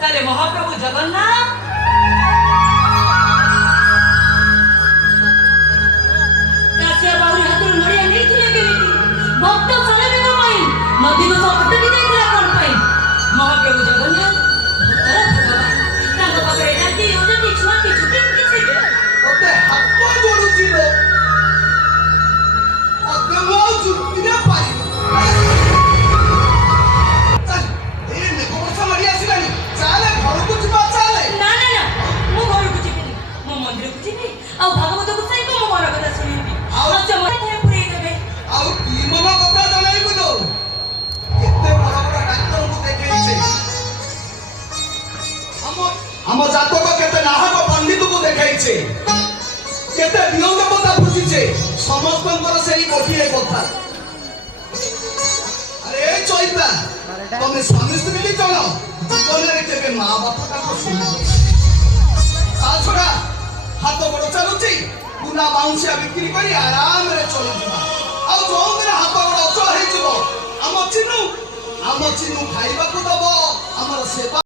তাহলে মহাপ্রভু জগন্নাথ কাশিয়া বাউরি হাতରୁ ନଡ଼ିଆ ନେଇଥିଲେ କେମିତି? ଭକ୍ତ ସଲେବେଙ୍କ ପାଇଁ ନଦୀଘୋଷ ଅଟକି ଯାଇଥିଲା କଣ ପାଇଁ? ମହାପ୍ରଭୁ ଜଗନ୍ନାଥ ଭକ୍ତର ଭଗବାନ ତାଙ୍କ ପାଖରେ ରାତି ଅଜଟି ଛୁଆ କିଛି କେମିତି ଥିବେ? ତତେ ହାତ ଯୋଡୁଛି ଲୋ ଅଦମ ଯୁକ୍ତିରେ ପାଇବ ଏ ମେଘ ବର୍ଷା ମାରି ଆସିଲାଣି ଚାଲେ ଘରକୁ ଯିବା ଚାଲେ ନା ନା ନା ମୁଁ ଘରକୁ ଯିବିନି ମୁଁ ମନ୍ଦିରକୁ ଯିବି ଆଉ ଭାଗବତ ଗୋସାଇଙ୍କୁ ମୋ ମନ କଥା ଶୁଣିବି ଆଉ ସେ ମୋତେ ପୁରେଇ ଦେବେ ଆଉ କି ମନ କଥା ଜଣାଇବୁ ଲୋ କେତେ ବଡ ବଡ ଡାକ୍ତରଙ୍କୁ ଦେଖେଇଛେ ଆମ ଜାତକ କେତେ ନାହକ ପଣ୍ଡିତକୁ ଦେଖେଇଛେ କେତେ ଦିଅ ଦେବତା ବୁଝିଛେ ସମସ୍ତଙ୍କର ସେଇ ଗୋଟିଏ କଥା ଆରେ ଚୈତା ତମେ ସ୍ୱାମୀ ସ୍ତ୍ରୀ ବି ଜଣ ଜୀବନରେ କେବେ ମା ବାପା ତାଙ୍କ ଶୁଣିବ ତା ଛଡା ହାତ ଗୋଡ ଚାଲୁଛି ପୁନା ବାଉଁଶିଆ ବିକ୍ରି କରି ଆରାମରେ ଚଳିଯିବା ଆଉ ଯୋଉଦିନ ହାତ ଗୋଡ ଅଚଳ ହେଇଯିବ ଆମ ଚିନୁ ଖାଇବାକୁ ଦବ ଆମର ସେବା